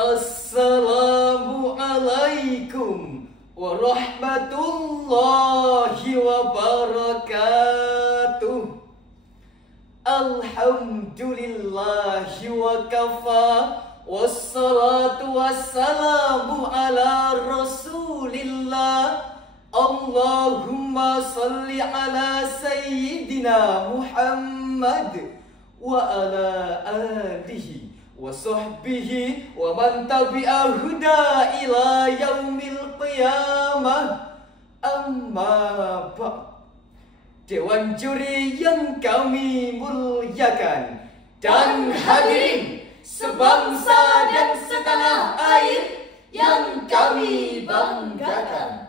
Assalamualaikum warahmatullahi wabarakatuh. Alhamdulillahi wa kafa, wassalatu wassalamu ala rasulillah. Allahumma salli ala sayyidina Muhammad wa ala alihi wa sahbihi wa man tabi'a huda ila yaumil qiyamah. Amma ba'd. Dewan juri yang kami muliakan dan hadirin sebangsa dan setanah air yang kami banggakan.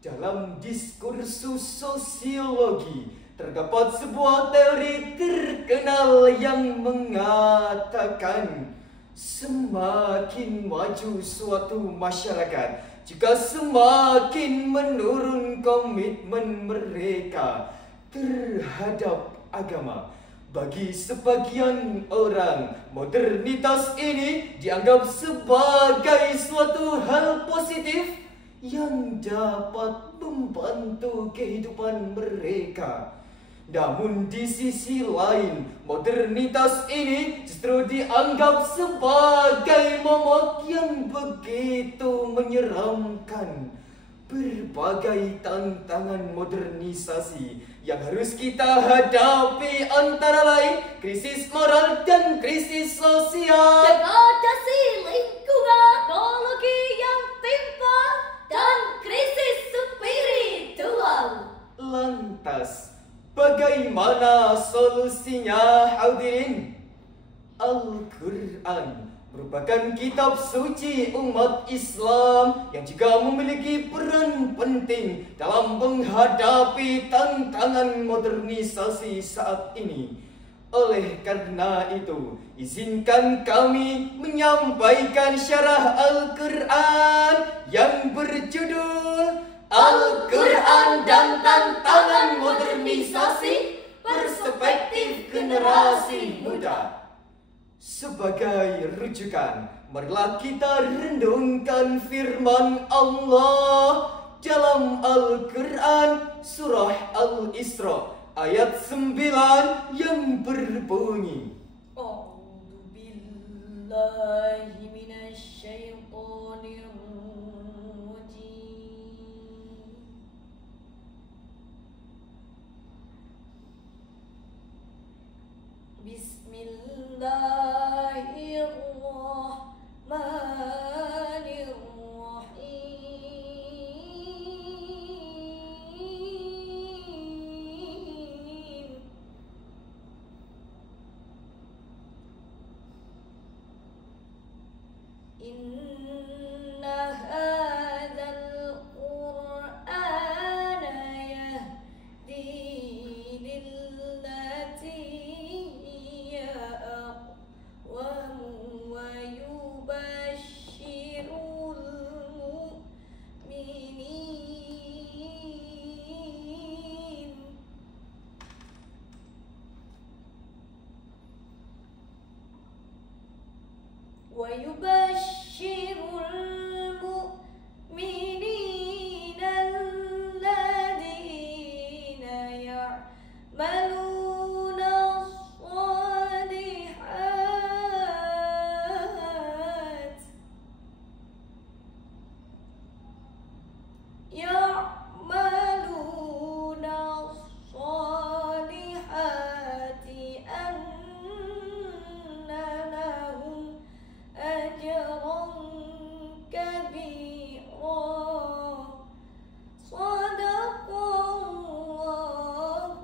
Dalam diskursus sosiologi terdapat sebuah teori terkenal yang mengatakan semakin maju suatu masyarakat jika semakin menurun komitmen mereka terhadap agama. Bagi sebagian orang, modernitas ini dianggap sebagai suatu hal positif yang dapat membantu kehidupan mereka. Namun di sisi lain, modernitas ini justru dianggap sebagai momok yang begitu menyeramkan. Berbagai tantangan modernisasi yang harus kita hadapi antara lain krisis moral dan krisis sosial, degradasi lingkungan, teknologi yang timpang, dan krisis spiritual. Lantas, bagaimana solusinya hadirin? Al-Quran merupakan kitab suci umat Islam yang juga memiliki peran penting dalam menghadapi tantangan modernisasi saat ini. Oleh karena itu, izinkan kami menyampaikan syarah Al-Quran yang berjudul Al-Quran dan Tantangan Modernisasi Perspektif Generasi Muda. Sebagai rujukan, marilah kita renungkan firman Allah dalam Al-Quran surah Al-Isra ayat 9 yang berbunyi, A'udzu billahi minasyaitonir rajim. Bismillahirrahmanirrahim. Inna hadzal Qur'ana yahdi lillati hiya aqwam wa yubashshirul mu'minin الذين يعملون الصالحات أن لهم أجرا كبيرا. صدق الله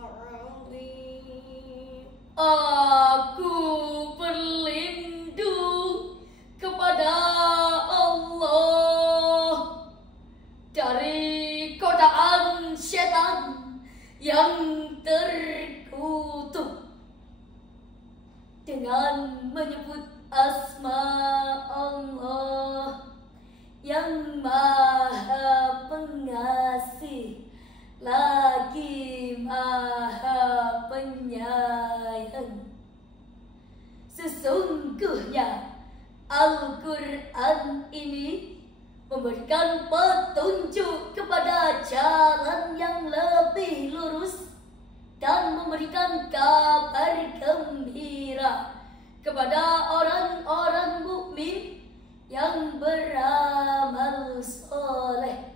العظيم. Aku berlindung kepada Allah dari godaan setan yang terkutuk dengan menyebut asma Allah yang Maha Pengasih lagi Maha Penyayang. Sesungguhnya Al-Quran ini memberikan petunjuk kepada jalan yang lebih lurus dan memberikan kabar gembira kepada orang-orang mukmin yang beramal soleh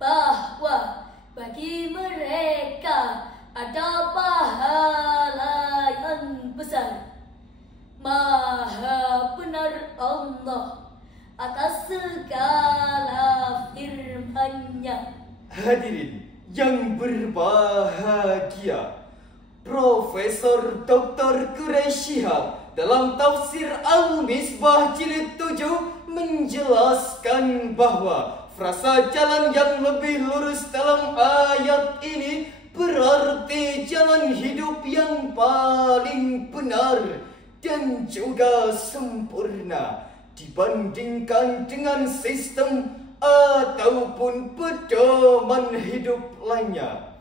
bahwa bagi mereka ada pahala yang besar. Maha benar Allah atas segala firman-Nya. Hadirin yang berbahagia, Profesor Dr. Quraisy Shihab dalam tafsir Al-Misbah jilid 7 menjelaskan bahwa frasa jalan yang lebih lurus dalam ayat ini berarti jalan hidup yang paling benar dan juga sempurna dibandingkan dengan sistem ataupun pedoman hidup lainnya.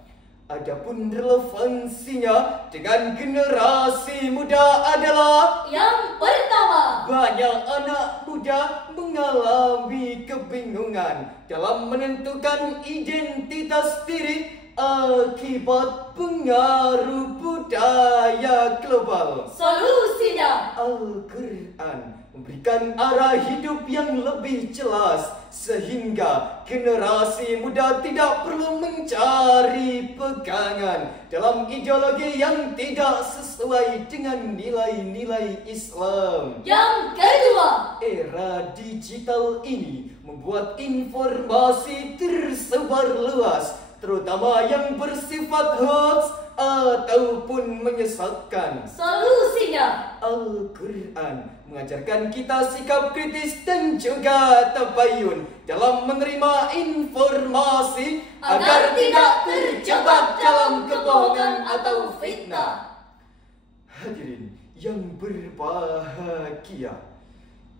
Adapun relevansinya dengan generasi muda adalah yang pertama, banyak anak muda mengalami kebingungan dalam menentukan identitas diri akibat pengaruh budaya global. solusinya Al-Quran memberikan arah hidup yang lebih jelas sehingga generasi muda tidak perlu mencari pegangan dalam ideologi yang tidak sesuai dengan nilai-nilai Islam. yang kedua, Era digital ini membuat informasi tersebar luas, terutama yang bersifat hoax ataupun menyesatkan. solusinya Al-Quran mengajarkan kita sikap kritis dan juga tabayun dalam menerima informasi agar tidak terjebak dalam kebohongan atau fitnah. Hadirin yang berbahagia,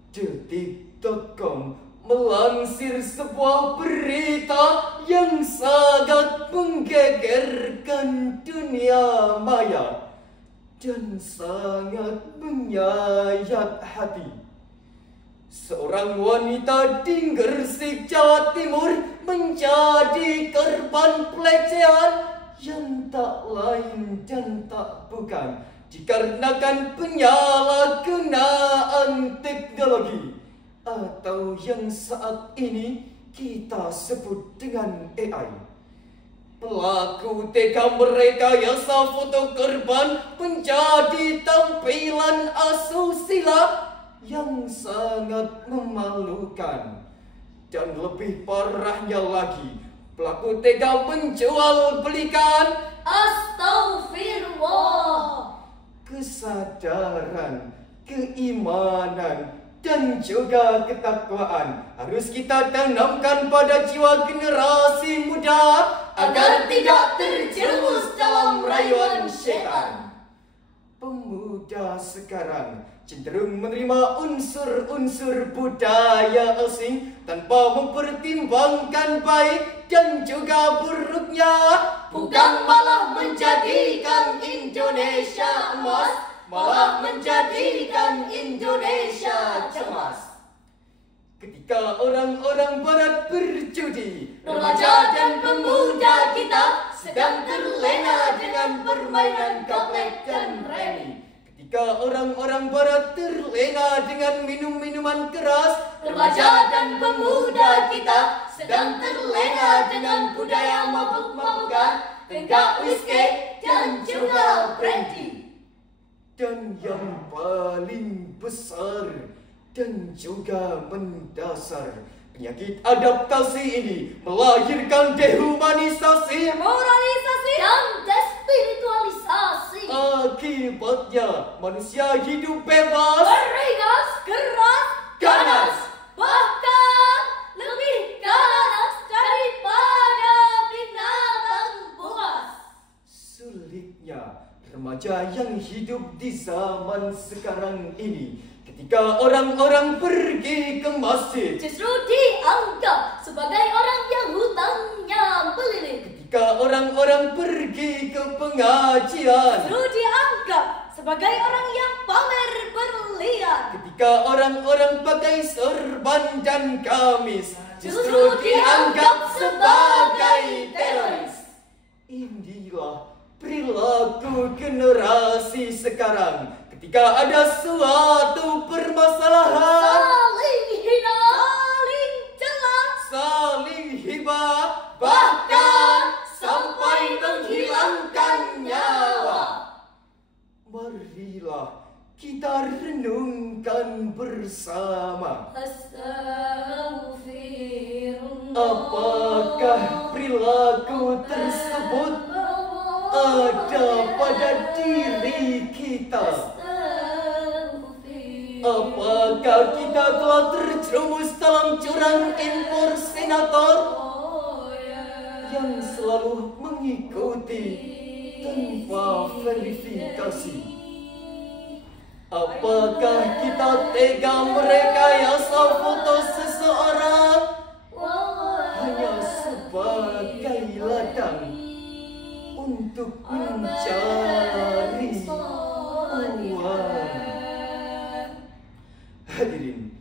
Detik.com melansir sebuah berita yang sangat menggegerkan dunia maya dan sangat menyayat hati. Seorang wanita di Gresik, Jawa Timur menjadi korban pelecehan yang tak lain dan tak bukan dikarenakan penyalahgunaan teknologi atau yang saat ini kita sebut dengan AI. Pelaku tega merekayasa foto korban menjadi tampilan asusila yang sangat memalukan. Dan lebih parahnya lagi, pelaku tega menjual belikan astagfirullah. Kesadaran, keimanan, dan juga ketakwaan harus kita tanamkan pada jiwa generasi muda agar tidak terjerumus dalam rayuan syaitan. Pemuda sekarang cenderung menerima unsur-unsur budaya asing tanpa mempertimbangkan baik dan juga buruknya, bukan malah menjadikan Indonesia emas, malah menjadikan Indonesia cemas. Ketika orang-orang barat berjudi, Remaja dan pemuda kita sedang terlena dengan permainan gaplek dan remi. ketika orang-orang barat terlena dengan minum-minuman keras, Remaja dan pemuda kita sedang terlena dengan budaya mabuk-mabukan, tenggak whisky dan juga brandy. Dan yang paling besar dan juga mendasar, penyakit adaptasi ini melahirkan dehumanisasi, Moralisasi dan despiritualisasi. Akibatnya manusia hidup bebas, Beringas, keras, ganas, bahkan lebih ganas daripada binatang buas. Sulitnya remaja yang hidup di zaman sekarang ini, ketika orang-orang pergi ke masjid, Justru dianggap sebagai orang yang hutangnya melilit. ketika orang-orang pergi ke pengajian, Justru dianggap sebagai orang yang pamer berlian. ketika Ketika orang-orang pakai sorban dan gamis justru dianggap sebagai teroris. Inilah perilaku generasi sekarang. Ketika ada suatu permasalahan, saling hina, saling cela, saling hibah, bahkan sampai menghilangkan nyawa. Marilah kita renungkan bersama. Astaghfirullah. Apakah perilaku tersebut ada pada diri kita? Apakah kita telah terjerumus dalam jurang impersonator yang selalu mengikuti tanpa verifikasi? Apakah kita tega merekayasa foto seseorang hanya sebagai ladang untuk mencari uang? Hadirin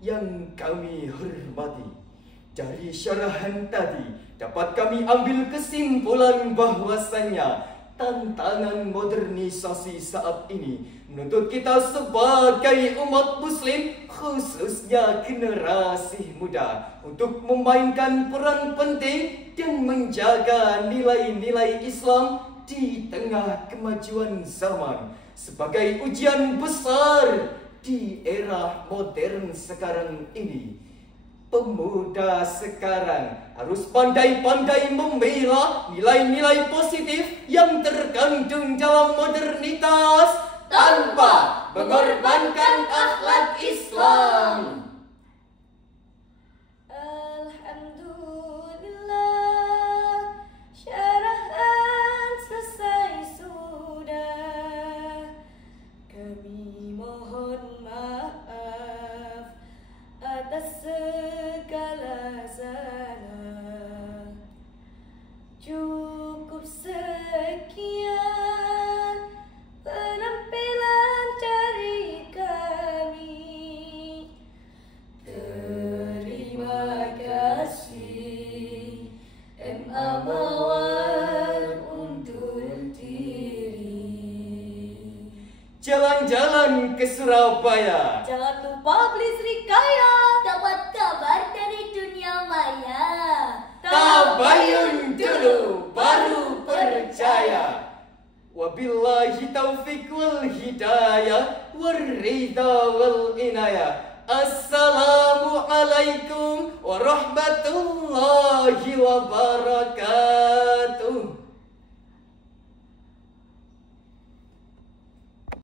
yang kami hormati, dari syarahan tadi dapat kami ambil kesimpulan bahwasannya tantangan modernisasi saat ini menuntut kita sebagai umat muslim, khususnya generasi muda, untuk memainkan peran penting dan menjaga nilai-nilai Islam di tengah kemajuan zaman sebagai ujian besar di era modern sekarang ini. Pemuda sekarang harus pandai-pandai memilah nilai-nilai positif yang terkandung dalam modernitas tanpa mengorbankan akhlak Islam. Alhamdulillah, syarahan selesai sudah. Kami mohon maaf atas segala salah. Cukup sekian penampilan dari kami. Terima kasih MA Mawar undur diri. Jalan-jalan ke Surabaya. Jangan lupa beli Srikaya. Dapat kabar dari dunia maya. Tabayun dulu baru percaya. Wabillahi taufiq wal hidayah warida wal inayah. Assalamualaikum warahmatullahi wabarakatuh.